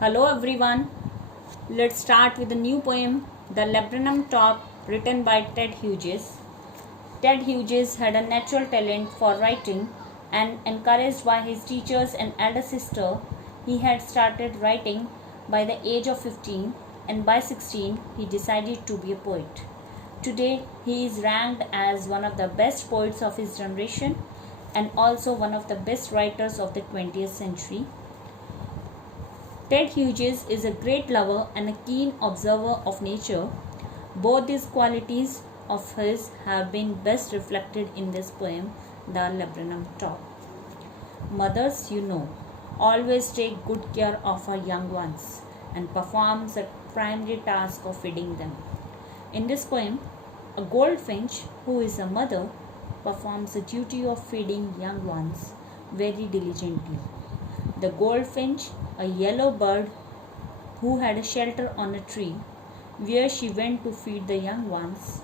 Hello everyone. Let's start with a new poem, The Laburnum Top, written by Ted Hughes. Ted Hughes had a natural talent for writing, and encouraged by his teachers and elder sister, he had started writing by the age of 15, and by 16 he decided to be a poet. Today he is ranked as one of the best poets of his generation and also one of the best writers of the 20th century. Ted Hughes is a great lover and a keen observer of nature. Both these qualities of his have been best reflected in this poem, The Laburnum Top. Mothers, always take good care of her young ones and performs the primary task of feeding them. In this poem, a goldfinch, who is a mother, performs the duty of feeding young ones very diligently. The goldfinch, a yellow bird who had a shelter on a tree where she went to feed the young ones,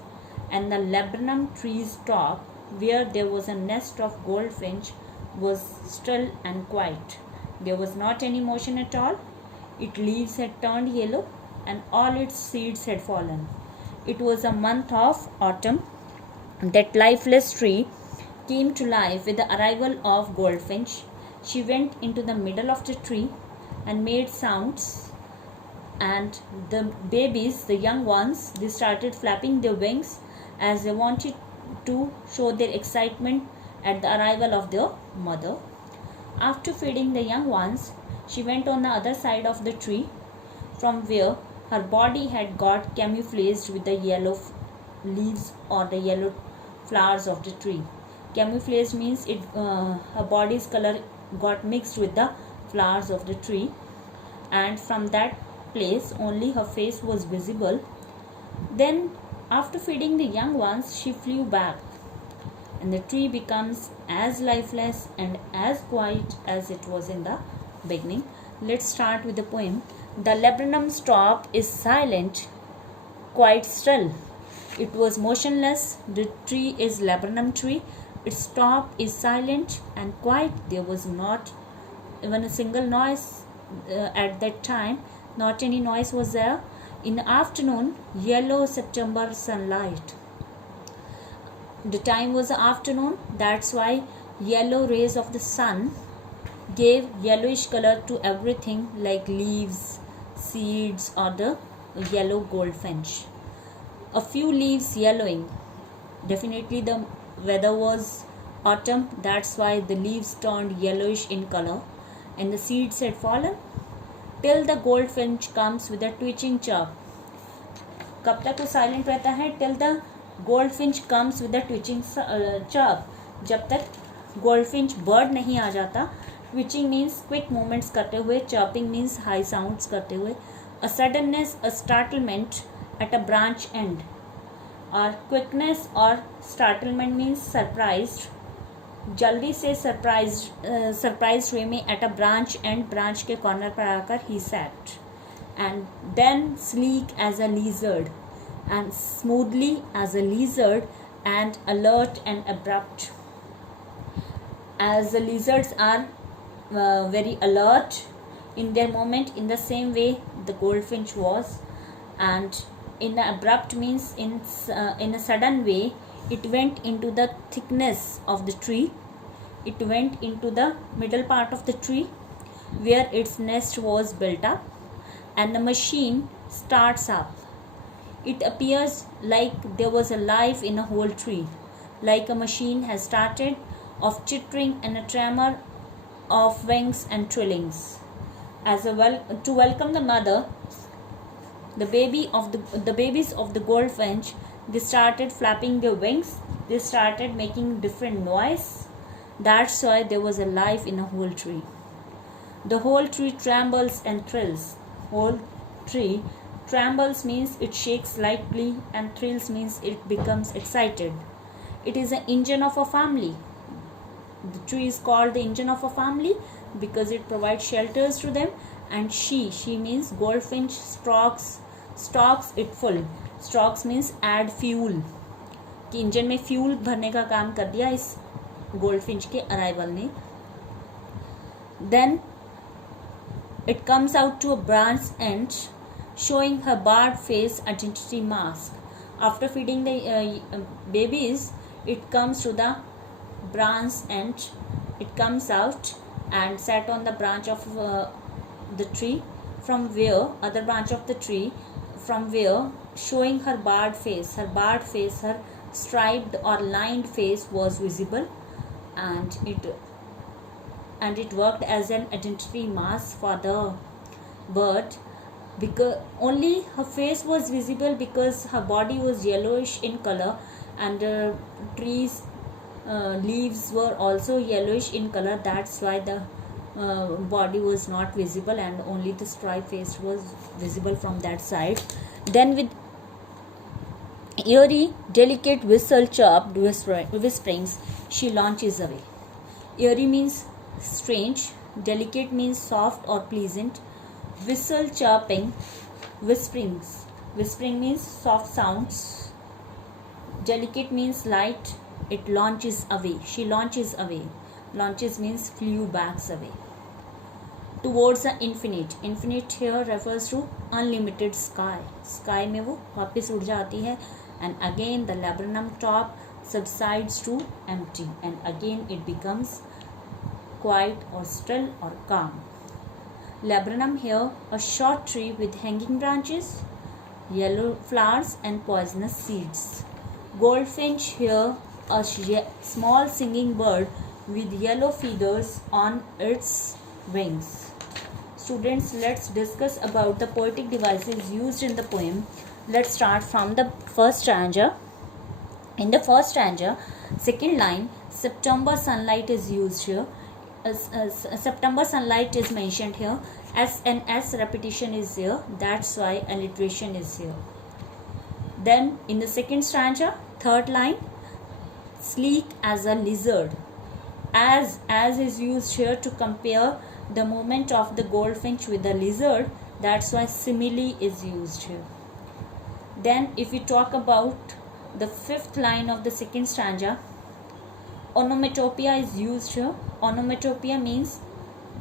and the laburnum tree's top where there was a nest of goldfinch was still and quiet. There was not any motion at all. Its leaves had turned yellow and all its seeds had fallen. It was a month of autumn. That lifeless tree came to life with the arrival of goldfinch. She went into the middle of the tree and made sounds, and the babies, the young ones, they started flapping their wings as they wanted to show their excitement at the arrival of their mother. After feeding the young ones, she went on the other side of the tree from where her body had got camouflaged with the yellow leaves or the yellow flowers of the tree. Camouflage means her body's color got mixed with the flowers of the tree, and from that place only her face was visible. Then after feeding the young ones, she flew back, and the tree becomes as lifeless and as quiet as it was in the beginning. Let's start with the poem. The laburnum's top is silent, quite still. It was motionless. The tree is laburnum tree. Its top is silent and quiet. There was not even a single noise at that time. Not any noise was there. In the afternoon, yellow September sunlight. The time was the afternoon. That's why yellow rays of the sun gave yellowish color to everything, like leaves, seeds, or the yellow goldfinch. A few leaves yellowing. Definitely the weather was autumn. That's why the leaves turned yellowish in color, and the seeds had fallen. Till the goldfinch comes with a twitching chirp. कब तक वो silent रहता है? Till the goldfinch comes with a twitching chirp. जब तक goldfinch bird नहीं आ जाता. Twitching means quick movements करते हुए. Chirping means high sounds करते हुए. A suddenness, a startlement at a branch end. और quickness और startlement means surprised. जल्दी से सरप्राइज वे में at a branch end, branch के कॉर्नर पर आकर ही sat, and then sleek as a lizard and smoothly as a lizard and alert and abrupt. As the lizards are very alert in their movement, in the same way the goldfinch was, and in the abrupt means in a sudden way. It went into the thickness of the tree. It went into the middle part of the tree where its nest was built up, and the machine starts up. It appears like there was a life in a whole tree, like a machine has started of chittering and a tremor of wings and trillings. To welcome the mother, the babies of the goldfinch, they started flapping their wings. They started making different noise. That's why there was a life in a whole tree. The whole tree trembles and thrills. Whole tree trembles means it shakes slightly, and thrills means it becomes excited. It is an engine of a family. The tree is called the engine of a family because it provides shelters to them, and she means goldfinch stocks it full. Stocks means add fuel. कि engine में fuel भरने का काम कर दिया इस goldfinch के arrival ने. Then It comes out to a branch end, showing her barred face identity mask. After feeding the babies, it comes to the branch end. It comes out and sat on the branch of the tree, from where other branch of the tree, from where showing her barred face. Her barred face, her striped or lined face was visible, and it worked as an identity mask for the bird, because only her face was visible because her body was yellowish in color, and the trees leaves were also yellowish in color. That's why the body was not visible and only the striped face was visible from that side. Then with eerie, delicate whistle chopped whisperings, she launches away. Eerie means strange, delicate means soft or pleasant, whistle chirping, whisperings. Whispering means soft sounds, delicate means light. It launches away. She launches away. Launches means flew back away. Towards the infinite. Infinite here refers to unlimited sky. Sky में वो वापस उड़ जाती है. And again the laburnum top subsides to empty. And again it becomes quiet or still or calm. Laburnum here, a short tree with hanging branches, yellow flowers and poisonous seeds. Goldfinch here, a small singing bird with yellow feathers on its wings. Students, let's discuss about the poetic devices used in the poem. Let's start from the first stanza. In the first stanza, second line, September sunlight is used here. September sunlight is mentioned here. S and S repetition is here. That's why alliteration is here. Then in the second stanza, third line, sleek as a lizard. As is used here to compare the movement of the goldfinch with the lizard. That's why simile is used here. Then if we talk about the fifth line of the second stanza, onomatopoeia is used here. Onomatopoeia means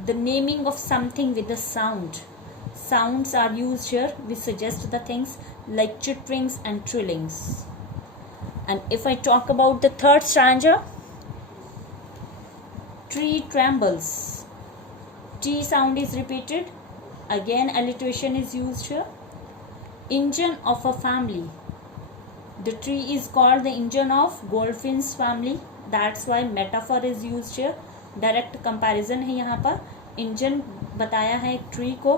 the naming of something with a sound. Sounds are used here which suggest the things like chitterings and trillings. And if I talk about the third stanza, tree trembles. T sound is repeated. Again alliteration is used here. Engine of a family. The tree is called the engine of goldfinch family. That's why metaphor is used here. Direct comparison है यहाँ पर. Engine बताया है एक tree को